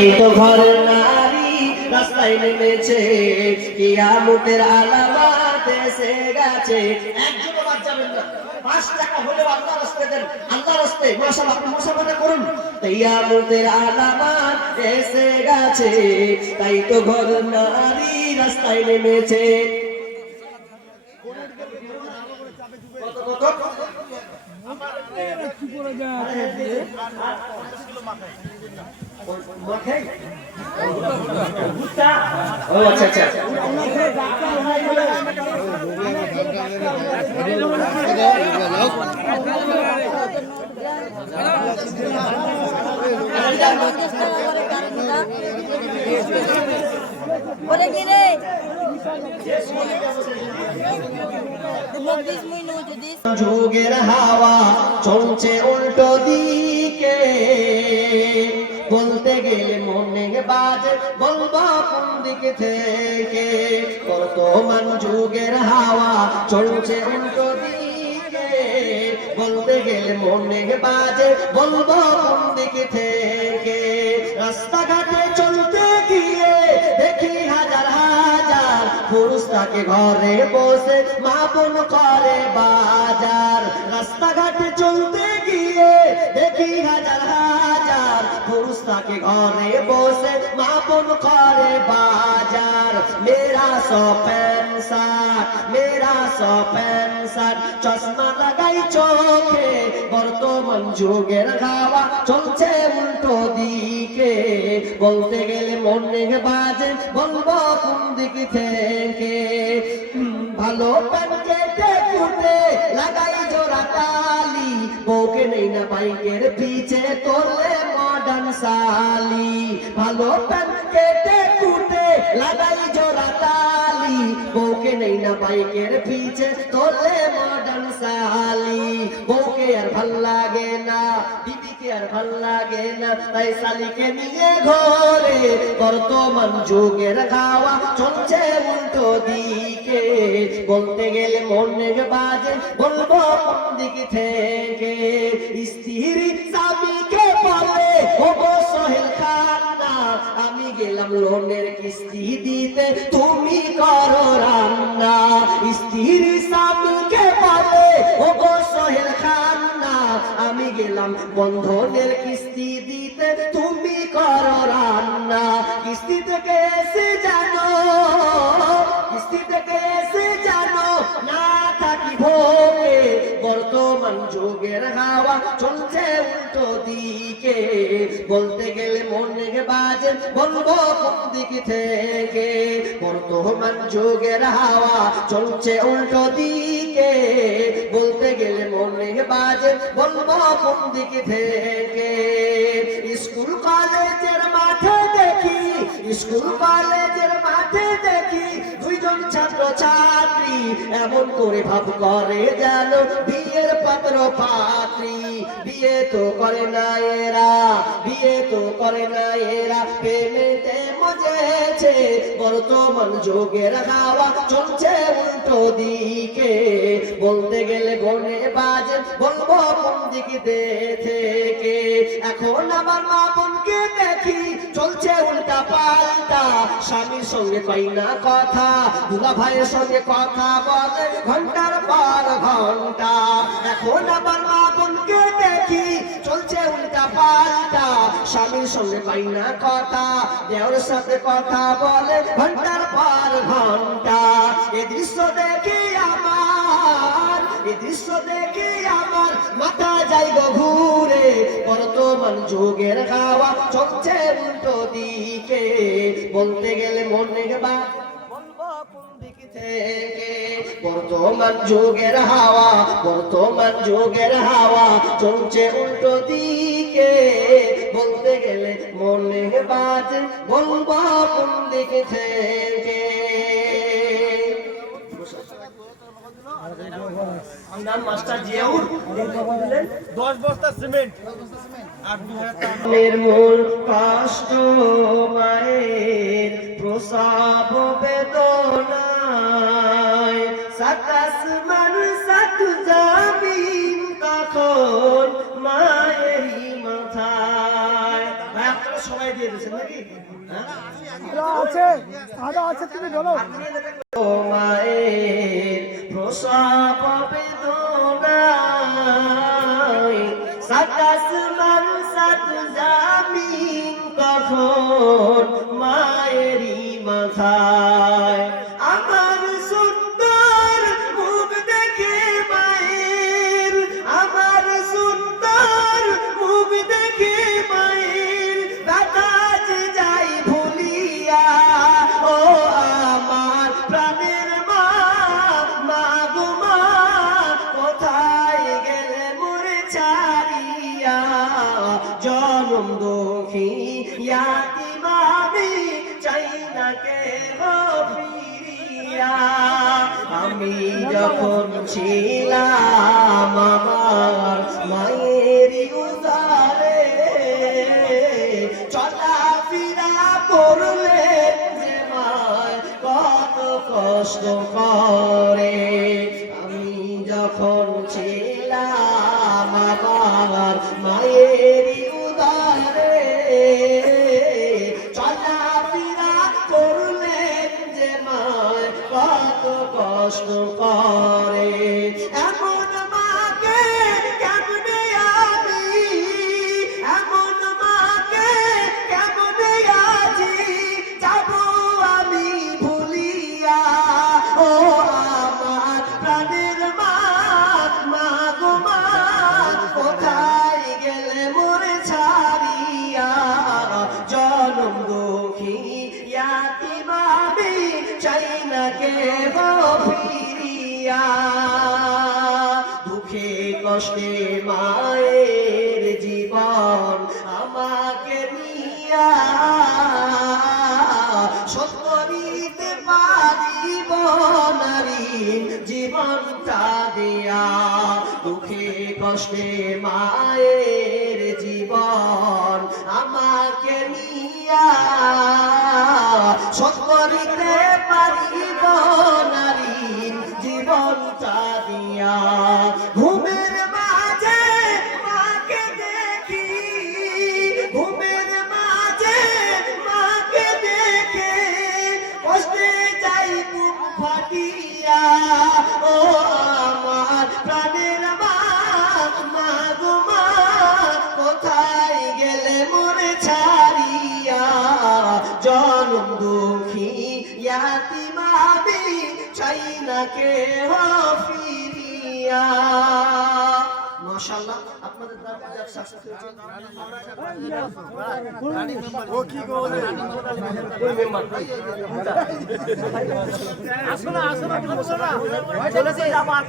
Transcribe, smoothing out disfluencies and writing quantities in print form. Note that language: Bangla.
তাই তো ঘর নারী রাস্তায় নেমেছে, কিয়ামতের আলামত এসে গেছে। একজনও বাদ যাবেন না, 5 টাকা হলেও আল্লাহর রাস্তায় দেন, আল্লাহর রাস্তায় মাশাআল্লাহ, আপনি মুসাফাটা করুন। কিয়ামতের আলামত এসে গেছে, তাই তো ঘর নারী রাস্তায় নেমেছে। যুগের হাওয়া চলছে উল্টো দিকে, বলতে গেলে মনে বাজে বলবো কোন দিক থেকে। বর্তমান যুগের হাওয়া চলছে উল্টো দিকে, বলতে গেলে মনে বাজে বলবো কোন দিক থেকে। রাস্তাঘাটে চলতে গিয়ে দেখি হাজার হাজার পুরুষ তাকে ঘরে বসে মা বোন করে বাজার। রাস্তাঘাটে চলতে গিয়ে দেখি হাজার হাজার পুরুষ তাকে ঘরে বসে মা বোন করে বাজার। মেরা সো প্যান্ট শার্ট, মেরা সো প্যান্ট শার্ট, চশমা লাগাই চোখে, বর্তমান যুগের হাওয়া চলছে উল্টো দিকে। বলতে গেলে মনে বাজে বলবো কোন দিক থেকে। ভালো প্যান্ট কেটে কুটে লাগাই জোড়া তালি, বউকে নেই না বাইকের পিছে তোলে মডার্ন সালি। ভালো প্যান্ট কেটে কুটে লাগাই জোড়া তালি, বউকে নেই না বাইকের পিছে তোলে মডার্ন সালি। বউকে আর ভাল লাগে না, দিদিকে আর ভাল লাগে না, তাই শালিকে নিয়ে ঘরে। বর্তমান যুগের হাওয়া চলছে উল্টো দিকে, বলতে গেলে মনে বাজে বলবো কোন দিক থেকে। স্ত্রী স্বামীকে বলে ওগো সোহেল খান্না, আমি গেলাম লোনের কিস্তি দিতে তুমি করো রান্না। স্ত্রী স্বামীকে বলে ওগো সোহেল খান্না, আমি গেলাম বন্ধনের কিস্তি দিতে তুমি করো রান্না। কিস্তি থেকে এসে জানো, কিস্তি থেকে এসে জানো না থাকি ভোগে। বর্তমান যুগের হাওয়া চলছে উল্টো দিকে, বলতে গেলে মনে বাজে বলবো কোন দিক থেকে। বর্তমান যুগের হাওয়া চলছে উল্টো দিকে, বলতে গেলে মনে বাজে বলবো কোন দিক থেকে। স্কুল কলেজের মাঠে দেখি, স্কুল কলেজের মাঠে দেখি দুইজন ছাত্র ছাত্রী এমন করে ভাব করে যেন বিয়ের পাত্র পাত্রী। বিয়ে তো করে না এরা, বিয়ে তো করে না এরা, প্রেমেতে মজেছে। বর্তমান যুগের হাওয়া চলছে উল্টো দিকে, বলতে গেলে বনে বাজে বলবো কোন দিক থেকে। এখন আমার মা বোনকে দেখি চলছে উল্টা পাল্টা, স্বামীর সঙ্গে পাই না কথা, দুলা ভাইয়ের সঙ্গে কথা বলে ঘন্টার পর ঘন্টা। এখন আমার মা বোনকে দেখি চলছে উল্টা পাল্টা, স্বামীর সঙ্গে পাই না কথা, দেওরের সাথে কথা বলে ঘন্টার পর ঘন্টা। এ দৃশ্য দেখি আমার, এ দৃশ্য দেখি আমার মাথা যাইব ঘুরে। বর্তমান যুগের হাওয়া চলছে উল্টো দিকে, বলতে গেলে মনে বা বলবো কোন দিক থেকে। বর্তমান যুগের হাওয়া, বর্তমান যুগের হাওয়া চলছে উল্টো দিকে, বলতে গেলে মনে বাজে বলবো কোন দিক থেকে। নাম মাস্টার জিয়াউর 10 বস্তা সিমেন্ট আর 2000 টাকা। নির্মূল কষ্ট মায়ের প্রসব বেদনায়, সাত আসমান সাত জমিন তখন মায়েরই মাথায়। আপনারা সবাই দিয়ে বলছেন নাকি? হ্যাঁ? আছে আরো আছে, তুমি বলো। ও মায়ের প্রসব বেদনায় সাতাশ মান সাত জামিন কখন মায়েরই মাথায় আমার সুন্দর মুখ দেখে মায়ের আমার সুন্দর মুখ দেখে মায়ের বাতাজ যাই ভুলিয়া ও আমার প্রাণের মা মা গো মা কোথায় গেলে মোরে ছাড়িয়া জনম দুঃখী ইয়াতিম আমি চাই না কেহ ফিরিয়া আমি যখন ছিলাম আমার মায়েরই উদারে চলাফেরা করলে যে মায় কত কষ্ট করে আমি যখন ছিলাম আমার মায়েরই উদারে চলাফেরা করলে যে মায় কত কষ্ট করে এমন মাকে কেমনে আমি এমন মাকে কেমনে আজি যাব আমি ভুলিয়া ও আমার প্রাণের মা মা গো মা কোথায় গেলে মোরে ছাড়িয়া জনম দুঃখী ইয়াতিম আমি চাই না কেহ ফিরিয়া দুঃখে কষ্টে মায়ের জীবন আমাকে নিয়া শোধ করিতে পারিব নারী জীবনটা দিয়া দুঃখে কষ্টে মায়ের জীবন আমাকে নিয়া শোধ করিতে পারিব নারী জীবনটা দিয়া ঘুমের মাঝে মাকে দেখি ঘুমের মাঝে মাকে দেখে কষ্টে যাই বুক ফাটিয়া ও আমার প্রাণের মা মা গো মা কোথায় গেলে মোরে ছাড়িয়া জনম দুঃখী ইয়াতিম আমি চাই না কেহ ফিরিয়া মাশাআল্লাহ আপনাদের দরবার সাকসেস হয়েছে ও কি বলে ওই মেম্বার আসো না চলেছে আবার